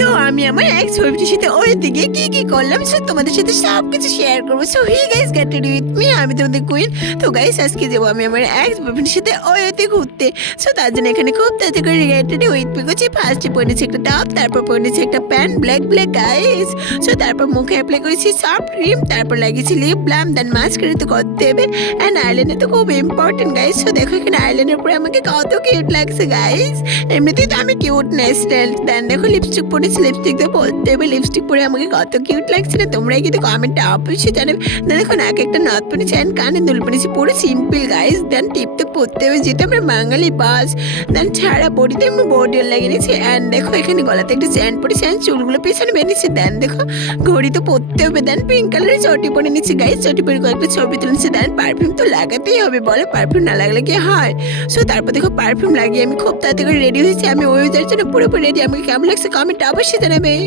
তো আমি আমার এক্স বয়ফ্রেন্ডের সাথে ওই দিকে কি করলাম সো তোমাদের সাথে সবকিছু শেয়ার করবো। So he guys get ready with me, আমি তোমাদের কুইন। তো গাইস আজকে যাবো আমি আমার এক্স বয়ফ্রেন্ডের সাথে ওইতে ঘুরতে। সো তার জন্য এখানে খুব তাড়াতাড়ি করে গেট রেডি উইথ মি করছি। ফার্স্টে পরেছি একটা টপ, তারপর পরেছি একটা pant black black guys. So তারপর মুখে অ্যাপ্লাই করেছি সফট ক্রিম, তারপর লাগিয়েছি লিপ বাম, দেন মাস্কারা তো করতে হবে অ্যান্ড আইলাইনার তো খুব ইম্পর্টেন্ট গাইস। সো দেখো এখানে আইলাইনার পরে আমাকে কত কিউট লাগছে গাইস। এমনিতেই তো আমি কিউট ন্যাচারাল। দেন দেখো লিপস্টিক পরেছি, লিপস্টিক তো পরতে হবে, লিপস্টিক পরে আমাকে কত কিউট লাগছে না তোমরাই কিন্তু কমেন্টে অবশ্যই জানাবে। দেন দেখো নাকে একটা নথ পরেছি অ্যান্ড কানে দুল পরেছি, পুরো সিম্পল গাইস। দেন টিপ তো পরতে হবে যেটা আমরা বাঙালি বাস। দেন ছাড়া বডিতে আমি বডিও লাগিয়ে নিয়েছি অ্যান্ড দেখো এখানে গলাতে একটা চ্যান পরেছি অ্যান্ড চুলগুলো পেছনে বেরিয়েছি। দেন দেখো ঘড়ি তো পরতে হবে। দেন পিঙ্ক কালারের চটি পরে নিচ্ছি গাইস, চটি পরে কয়েকটা ছবি তুলেছি। দেন পারফিউম তো লাগাতেই হবে, বলে পারফিউম না লাগলে কি হয়। সো তারপর দেখো পারফিউম লাগিয়ে আমি খুব তাড়াতাড়ি করে রেডি হয়েছি। আমি ওই যার জন্য পুরোপুরি রেডি। আমাকে কেমন লাগছে কমেন্টে অবশ্যই জানাবে।